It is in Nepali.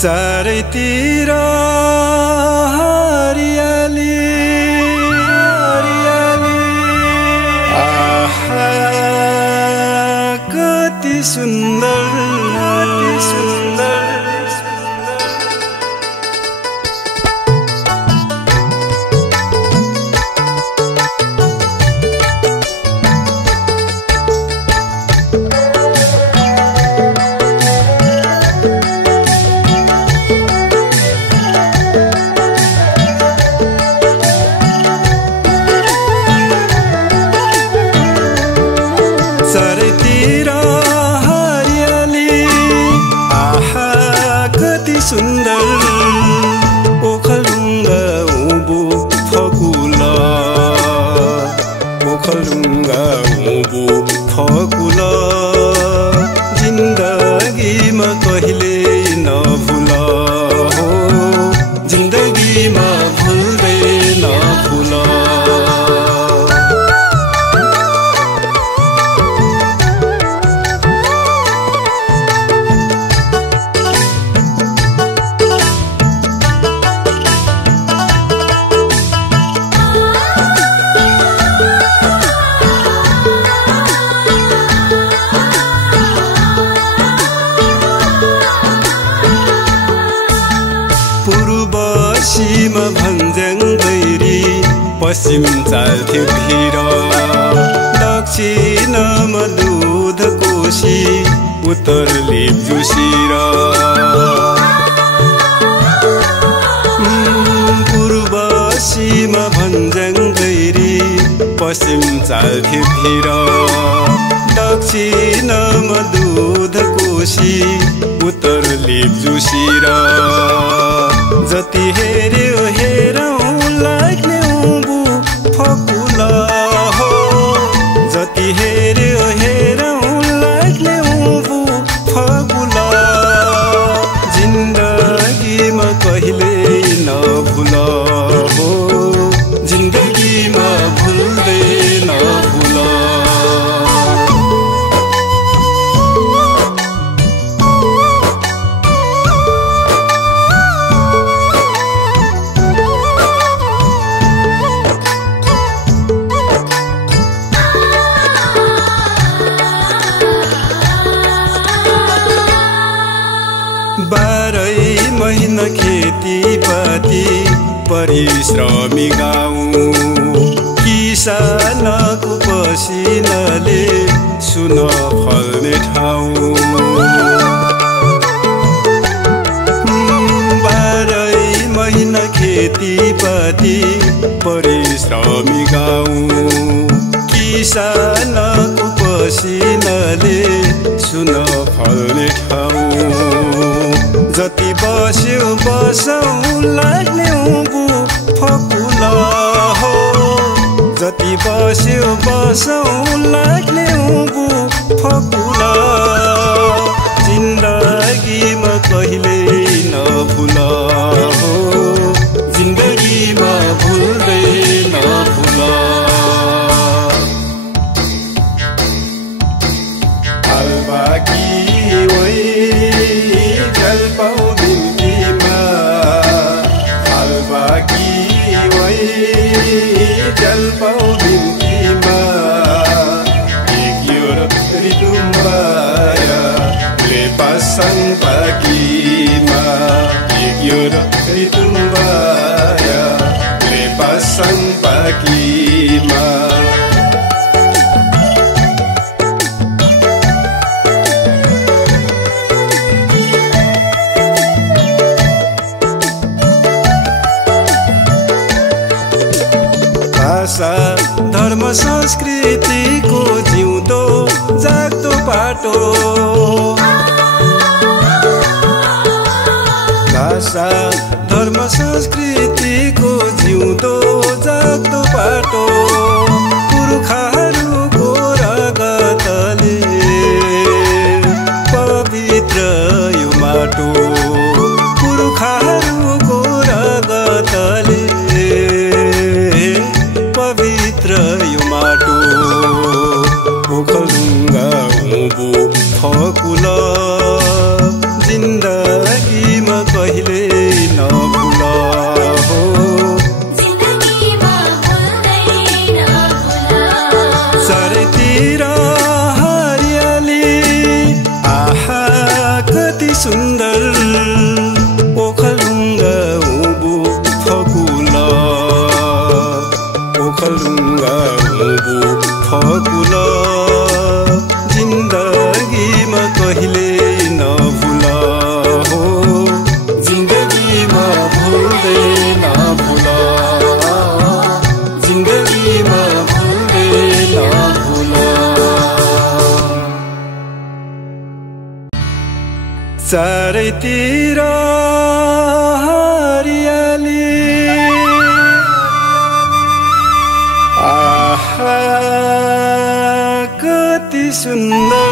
चारैतिर हरियाली हरियाली आहा कति सुन्दर कति सुन्दर चारैतिर हरियाली आहा कति सुन्दर ओखलढुङ्गा उँभो फकुल ओखलढुङ्गा उँभो फकुल जिन्दगीमा कहिले नभुल हो जिन्दगीमा भुल्दै नभुल पूर्वसीमा भन्ज्याङ गैरी पश्चिम चाल्थ्यो भिर दक्षिणमा दुध कोशी उत्तर लिप्जुसिर पूर्वसीमा भन्ज्याङ गैरी पश्चिम चाल्थ्यो भिर दक्षिणमा दुध कोशी उत्तर लिप्जुसिर जति हेर्यो हेरौँ लाग्ने उँभो फकुल हो जति हेर्यो हेरौँ लाग्ने उँभो फकुल जिन्दगीमा कहिले नभुल हो जिन्दगीमा भुल्दै नभुल बाह्रै महिना खेतीपाती परिश्रमी गाउँ किसानको पसिनाले सुन फल्ने ठाउँ बाह्रै महिना खेतीपाती परिश्रमी गाउँ किसानको पसिनाले सुन फल्ने ठाउँ जति बस्यो बसौँ लाग्ने उँभो फकुल हो जति बस्यो बसौँ लाग्ने उँभो फकुल जिन्दगीमा कहिले नभुल हो जिन्दगीमा भुल्दै नभुल हालबाकी जलपाउ बिन्तीमा हालबाकी जलपाउ बिन्तीमा एक यो ऋतुमाया लेपासङ बाकीमा एक यो ऋतुमाया लेपासङ बाकीमा भाषा धर्म संस्कृतिको जिउँदो जाग्दो बाटो भाषा धर्म संस्कृतिको जिउँदो जाग्दो बाटो पुर्खाहरूको रगतले पवित्र यो माटो पुर्खाहरूको रगतले पवित्र यो माटो ओखलढुङ्गा उँभो फकुल जिन्दगीमा सुन्दर ओखलुङ्गा उँबु फकुला ओखलुङ्गा उँबु फकुला जिन्दगीमा कहिले नभुला हो जिन्दगीमा भुल्दै नभुला जिन्दगीमा भुल्दै नभुला चारैतिर हरियाली आहा कति सुन्दर